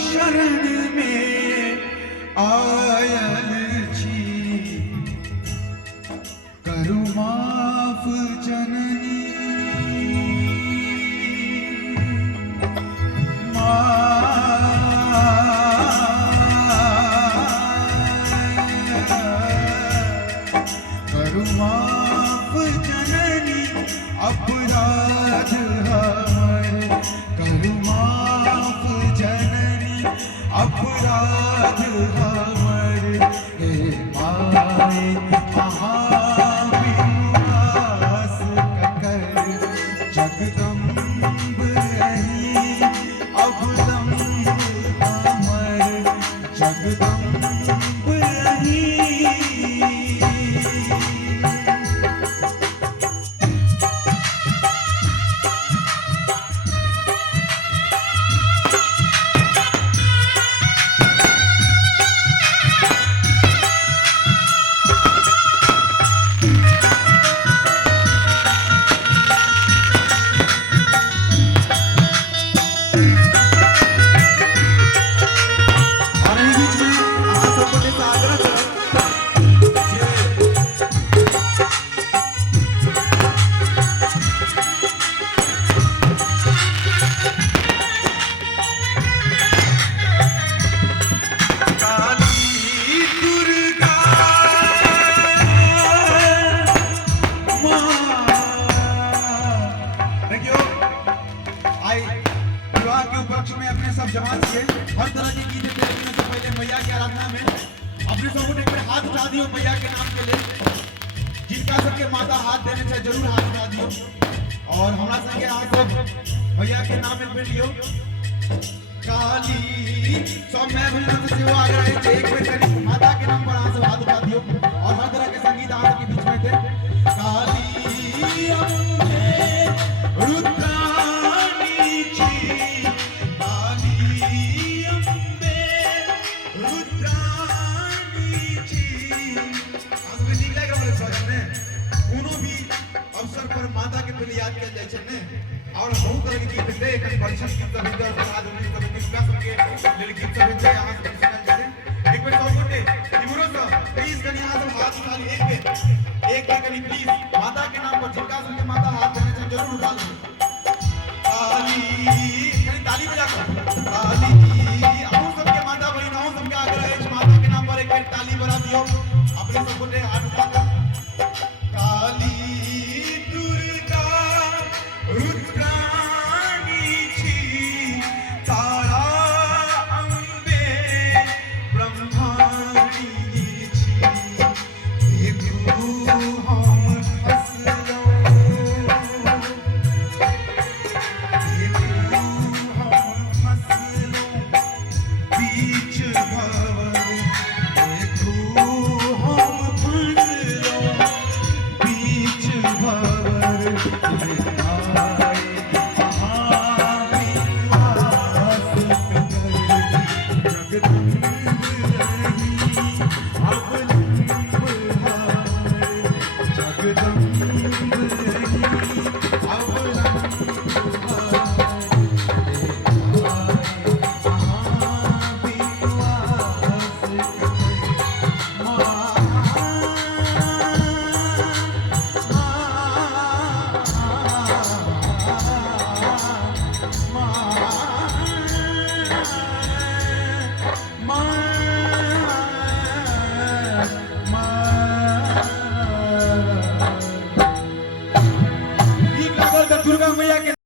शरण में आयल छी, करु माफ जननी। करु माफ जननी अपराध हमर, करु माफ जननी अपराध हमर। हे माए महाविलास ककर, जगदम्ब नहीं अवलंब हमर, जगदम्ब नहीं। सब जमात से हर तरह के गीत देखने से पहले मैया की आराधना में अपने सबको एक बार हाथ उठा दियो मैया के नाम के लिए। जिनका सबके माता हाथ देने से जरूर हाथ उठा दियो और हमारा संगे हाथ सब मैया के नाम में लियो। काली सब मैं भैया से सेवा आ रहा है, एक बार करी माता के नाम पर हाथ सब हाथ उठा दियो और हर तरह के संगीत आप के बीच में थे। काली अम्बे रुद्राणी जी, अवसर पर माता के पहले याद किया जाए ने और बहुत तरह के गीत थे एक परिषद गीत सब इधर से आधुनिक सब किसका सबके लड़की सब थे यहां से सुनल जाते एक बार सब बोले इमरो सर प्लीज कनी यहां से हाथ उठा ली एक कनी प्लीज माता के नाम पर जिनका सबके माता हाथ देने से जरूर उठा लो। काली कनी ताली बजा कर काली हम सबके माता बहनों सबके आग्रह है माता के नाम पर एक बार ताली बजा दियो अपने सब बोले हाथ उठा कर